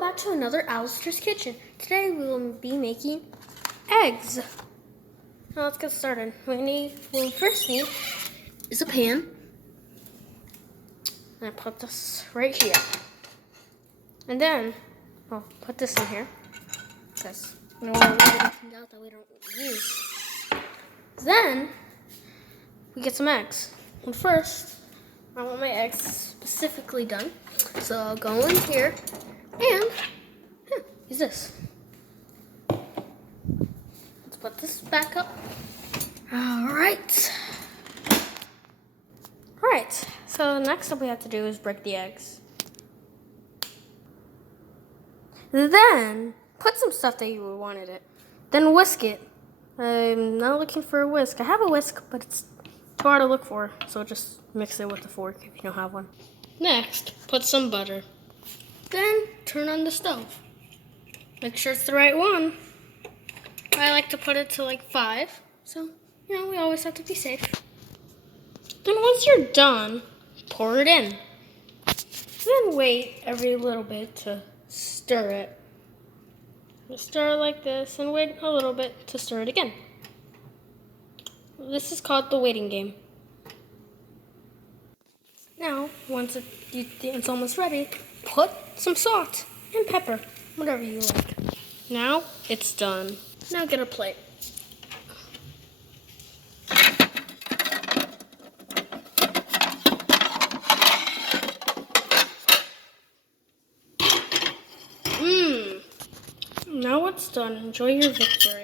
back to another Alistair's Kitchen. Today we will be making eggs. Now let's get started. What we first need is a pan. And I put this right here. And then I'll put this in here. Because we don't want to leave anything out that we don't use. Then we get some eggs. And first, I want my eggs specifically done. So I'll go in here and use this. Let's put this back up. Alright, so next step we have to do is break the eggs. Then put some stuff that you wanted it. Then whisk it. I'm not looking for a whisk. I have a whisk, but it's too hard to look for, so just mix it with a fork if you don't have one. Next, put some butter. Then turn on the stove. Make sure it's the right one. I like to put it to like 5, so we always have to be safe. Then once you're done, pour it in. Then wait every little bit to stir it. Stir it like this and wait a little bit to stir it again. This is called the waiting game. Now, once it's almost ready, put some salt and pepper, whatever you like. Now it's done. Now get a plate. Now it's done. Enjoy your victory.